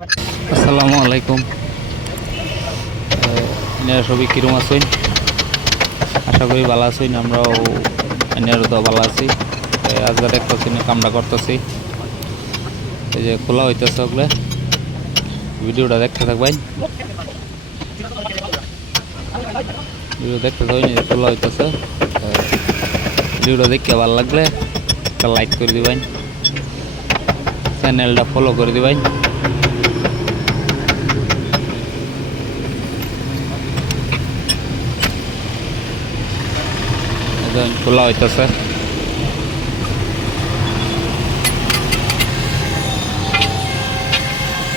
আসসালামু আলাইকুম। এনারা সবই কিরম আছেন? আশা করি ভালো আছেন। আমরাও এনারা তো ভালো আছি। আজকে দেখতেছি না কামড়া করতেছি, এই যে খোলা হইতেছে ওগুলো। ভিডিওটা দেখতে থাকবেন, ভিডিও দেখতে থাকবেন। এই যে খোলা হইতেছে, ভিডিওটা দেখতে ভালো লাগলে একটা লাইক করে দিবেন, চ্যানেলটা ফলো করে দিবেন। খোলা হইতেছে,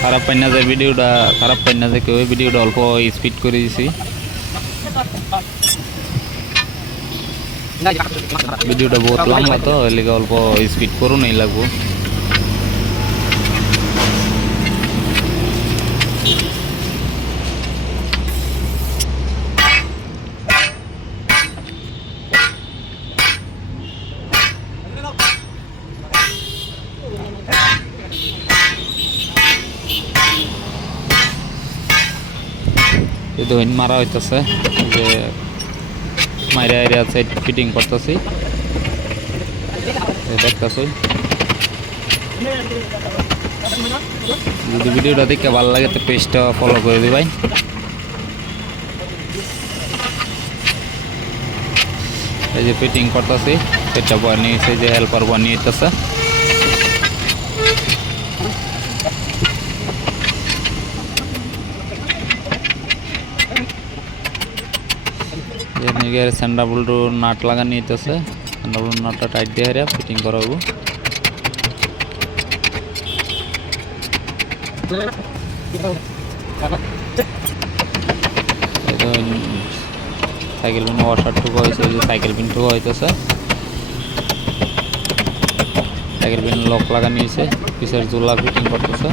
খারাপ পাই না যে ভিডিওটা, খারাপ পাই না যে কেউ ভিডিওটা অল্প স্পিড করে দিছি। ভিডিওটা বহুত লম্বা তো এর লিগে অল্প স্পিড করুন এই লাগবো। দইন মারা হইতেছে, যে মাইরা এরিয়া সাইড ফিটিং করতেছি, দেখতেছি। যদি ভিডিওটা দেখে ভালো লাগে তো পেজটা ফলো করে দিবাই। এই যে ফিটিং করতেছি, সেটা বানিয়েছে, যে হেল্পার বানিয়েছে। সেন্টার বুল্টু নাট লাগা নিতেছে, সেন্টার বুল্টু নাটটা টাইট দিয়ে হারিয়া ফিটিং করাবো। সাইকেল পিন ওয়াশার ঠুকা হয়েছে, যে সাইকেল পিন ঠুকা হইতেছে। সাইকেল পিন লক লাগা নিয়েছে, পিছের জোলা ফিটিং করতেছে।